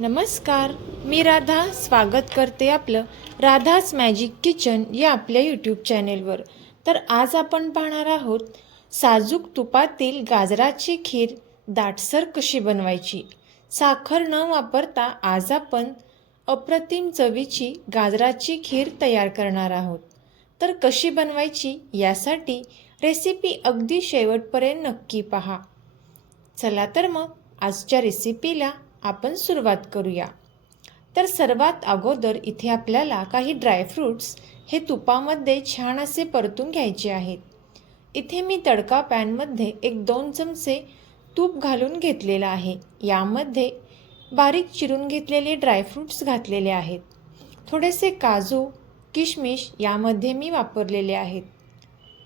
नमस्कार मी राधा स्वागत करते आपलं राधाच मॅजिक किचन या आपल्या यूट्यूब चॅनेलवर तर आज आपण पाहणार आहोत साजूक तुपातील गाजराची खीर दाटसर कशी बनवायची? साखर न वापरता आज आपण अप्रतिम चवीची गाजराची खीर तयार करणार आहोत. तर कशी बनवायची यासाठी रेसिपी अगदी शेवटपर्यंत नक्की पहा. चला तर मग आजच्या रेसिपीला आपण सुरुवात करूया. तर सर्वात अगोदर इथे आपल्याला काही ड्रायफ्रूट्स हे तुपामध्ये छान असे परतून घ्यायचे आहेत. इथे मी तडका पॅनमध्ये एक दोन चमचे तूप घालून घेतलेलं आहे. यामध्ये बारीक चिरून घेतलेले ड्रायफ्रूट्स घातलेले आहेत. थोडेसे काजू किशमिश यामध्ये मी वापरलेले आहेत.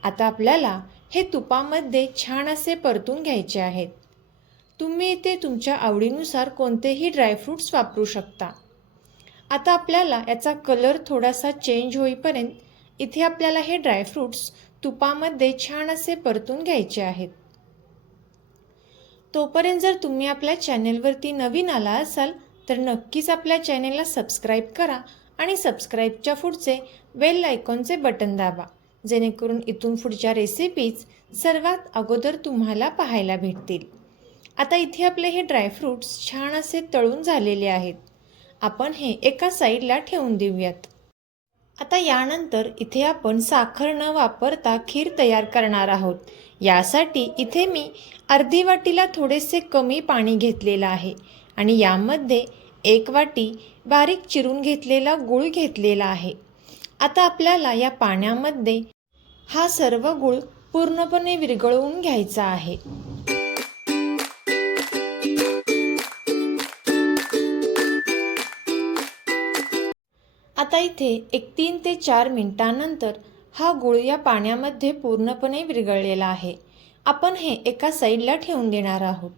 आता आपल्याला हे तुपामध्ये छान असे परतून घ्यायचे आहेत. तुम्ही इथे तुमच्या आवडीनुसार कोणतेही ड्रायफ्रूट्स वापरू शकता. आता आपल्याला याचा कलर थोडासा चेंज होईपर्यंत इथे आपल्याला हे ड्रायफ्रूट्स तुपामध्ये छान असे परतून घ्यायचे आहेत. तोपर्यंत जर तुम्ही आपल्या चॅनेलवरती नवीन आला असाल तर नक्कीच आपल्या चॅनेलला सबस्क्राईब करा आणि सबस्क्राईबच्या पुढचे बेल आयकॉनचे बटन दाबा जेणेकरून इथून पुढच्या रेसिपीज सर्वात अगोदर तुम्हाला पाहायला भेटतील. आता इथे आपले हे ड्रायफ्रूट्स छान असे तळून झालेले आहेत. आपण हे एका साईडला ठेवून देऊयात. आता यानंतर इथे आपण साखर न वापरता खीर तयार करणार आहोत. यासाठी इथे मी अर्धी वाटीला थोडेसे कमी पाणी घेतलेलं आहे आणि यामध्ये एक वाटी बारीक चिरून घेतलेला गूळ घेतलेला आहे. आता आपल्याला या पाण्यामध्ये हा सर्व गूळ पूर्णपणे विरघळवून घ्यायचा आहे. आता इथे एक तीन ते चार मिनिटांनंतर हा गुळ या पाण्यामध्ये पूर्णपणे विरघळलेला आहे. आपण हे एका साईडला ठेवून देणार आहोत.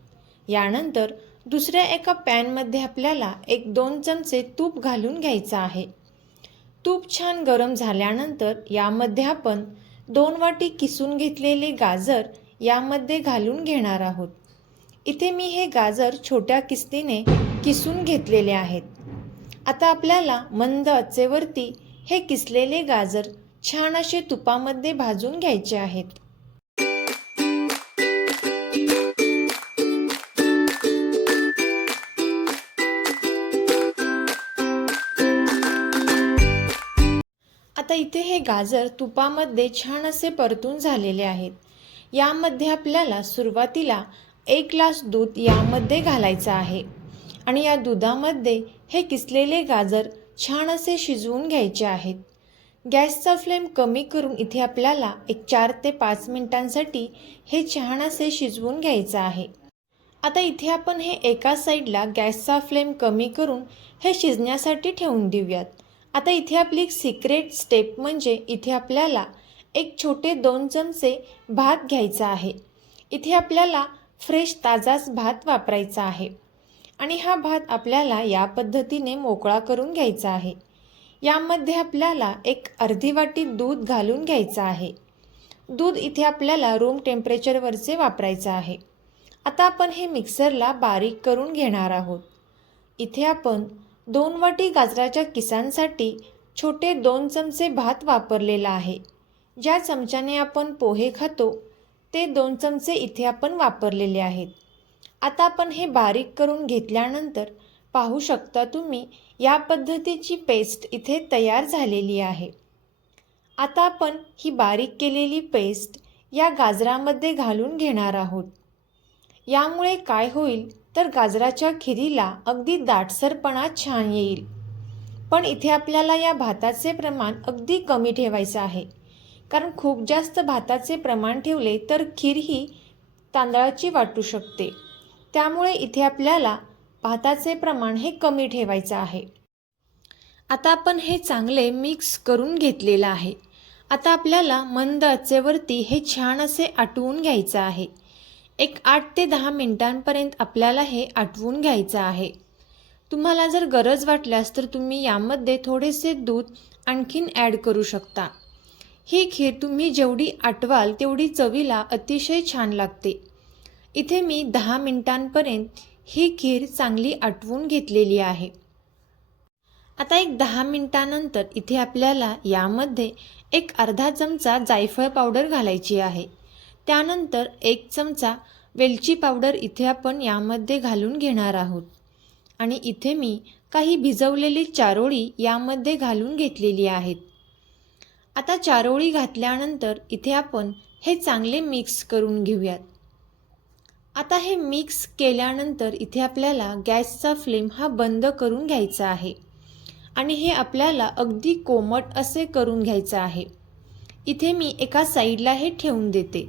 यानंतर दुसऱ्या एका पॅनमध्ये आपल्याला एक दोन चमचे तूप घालून घ्यायचं आहे. तूप छान गरम झाल्यानंतर यामध्ये आपण दोन वाटी किसून घेतलेले गाजर यामध्ये घालून घेणार आहोत. इथे मी हे गाजर छोट्या किस्तीने किसून घेतलेले आहेत. आता आपल्याला मंद आचेवरती हे किसलेले गाजर छान असे तुपामध्ये भाजून घ्यायचे आहेत. आता इथे हे गाजर तुपामध्ये छान असे परतून झालेले आहेत. यामध्ये आपल्याला सुरुवातीला एक ग्लास दूध यामध्ये घालायचं आहे. आणि या दुधामध्ये हे किसलेले गाजर छान असे शिजवून घ्यायचे आहेत. गॅसचा फ्लेम कमी करून इथे आपल्याला एक चार ते पाच मिनिटांसाठी हे छान असे शिजवून घ्यायचं आहे. आता इथे आपण हे एका साईडला गॅसचा फ्लेम कमी करून हे शिजण्यासाठी ठेवून देऊयात. आता इथे आपली एक सिक्रेट स्टेप म्हणजे इथे आपल्याला एक छोटे दोन चमचे भात घ्यायचा आहे. इथे आपल्याला फ्रेश ताजाच भात वापरायचा आहे. आणि हा भात आपल्याला या पद्धतीने मोकळा करून घ्यायचा आहे. यामध्ये आपल्याला एक अर्धी वाटी दूध घालून घ्यायचं आहे. दूध इथे आपल्याला रूम टेम्परेचरवरचे वापरायचं आहे. आता आपण हे मिक्सरला बारीक करून घेणार आहोत. इथे आपण दोन वाटी गाजराच्या किसांसाठी छोटे दोन चमचे भात वापरलेला आहे. ज्या चमच्याने आपण पोहे खातो ते दोन चमचे इथे आपण वापरलेले आहेत. आता आपण हे बारीक करून घेतल्यानंतर पाहू शकता तुम्ही या पद्धतीची पेस्ट इथे तयार झालेली आहे. आता आपण ही बारीक केलेली पेस्ट या गाजरामध्ये घालून घेणार आहोत. यामुळे काय होईल तर गाजराच्या खिरीला अगदी दाटसरपणा छान येईल. पण इथे आपल्याला या भाताचे प्रमाण अगदी कमी ठेवायचं आहे. कारण खूप जास्त भाताचे प्रमाण ठेवले तर खीर ही तांदळाची वाटू शकते. त्यामुळे इथे आपल्याला भाताचे प्रमाण हे कमी ठेवायचं आहे. आता आपण हे चांगले मिक्स करून घेतलेलं आहे. आता आपल्याला मंद आचेवरती हे छान असे आटवून घ्यायचं आहे. एक आठ ते दहा मिनिटांपर्यंत आपल्याला हे आटवून घ्यायचं आहे. तुम्हाला जर गरज वाटल्यास तर तुम्ही यामध्ये थोडेसे दूध आणखीन ॲड करू शकता. ही खीर तुम्ही जेवढी आटवाल तेवढी चवीला अतिशय छान लागते. इथे मी दहा मिनिटांपर्यंत ही खीर चांगली आटवून घेतलेली आहे. आता एक दहा मिनिटानंतर इथे आपल्याला यामध्ये एक अर्धा चमचा जायफळ पावडर घालायची आहे. त्यानंतर एक चमचा वेलची पावडर इथे आपण यामध्ये घालून घेणार आहोत. आणि इथे मी काही भिजवलेली चारोळी यामध्ये घालून घेतलेली आहेत. आता चारोळी घातल्यानंतर इथे आपण हे चांगले मिक्स करून घेऊयात. आता हे मिक्स केल्यानंतर इथे आपल्याला गॅसचा फ्लेम हा बंद करून घ्यायचा आहे. आणि हे आपल्याला अगदी कोमट असे करून घ्यायचं आहे. इथे मी एका साईडला हे ठेवून देते.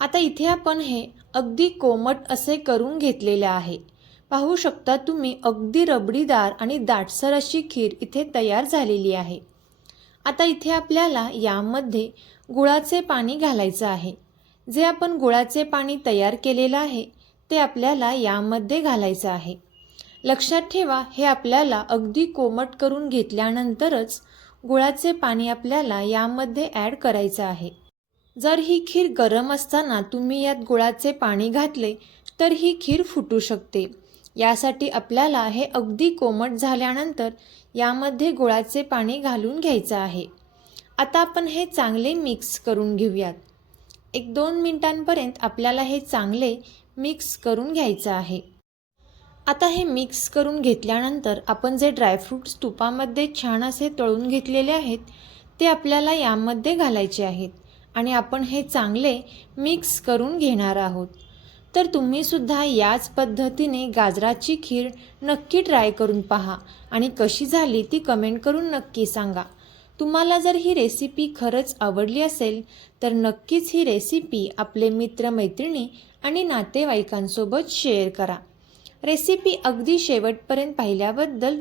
आता इथे आपण हे अगदी कोमट असे करून घेतलेले आहे. पाहू शकता तुम्ही अगदी रबडीदार आणि दाटसर अशी खीर इथे तयार झालेली आहे. आता इथे आपल्याला यामध्ये गुळाचे पाणी घालायचं आहे. जे आपण गुळाचे पाणी तयार केलेलं आहे ते आपल्याला यामध्ये घालायचं आहे. लक्षात ठेवा हे आपल्याला अगदी कोमट करून घेतल्यानंतरच गुळाचे पाणी आपल्याला यामध्ये ॲड करायचं आहे. जर ही खीर गरम असताना तुम्ही यात गुळाचे पाणी घातले तर ही खीर फुटू शकते. यासाठी आपल्याला हे अगदी कोमट झाल्यानंतर यामध्ये गुळाचे पाणी घालून घ्यायचं आहे. आता आपण हे चांगले मिक्स करून घेऊयात. एक दोन मिनटांपर्यंत आपल्याला हे चांगले मिक्स करून घ्यायचं आहे. आता हे मिक्स करून घेतल्यानंतर आपण जे ड्रायफ्रूट्स तुपामध्ये छान असे तळून घेतलेले आहेत ते आपल्याला यामध्ये घालायचे आहेत आणि आपण हे चांगले मिक्स करून घेणार आहोत. तर तुम्हीसुद्धा याच पद्धतीने गाजराची खीर नक्की ट्राय करून पहा आणि कशी झाली ती कमेंट करून नक्की सांगा. तुम्हाला जर ही रेसिपी खरंच आवडली असेल तर नक्कीच ही रेसिपी आपले मित्रमैत्रिणी आणि नातेवाईकांसोबत शेअर करा. रेसिपी अगदी शेवटपर्यंत पाहिल्याबद्दल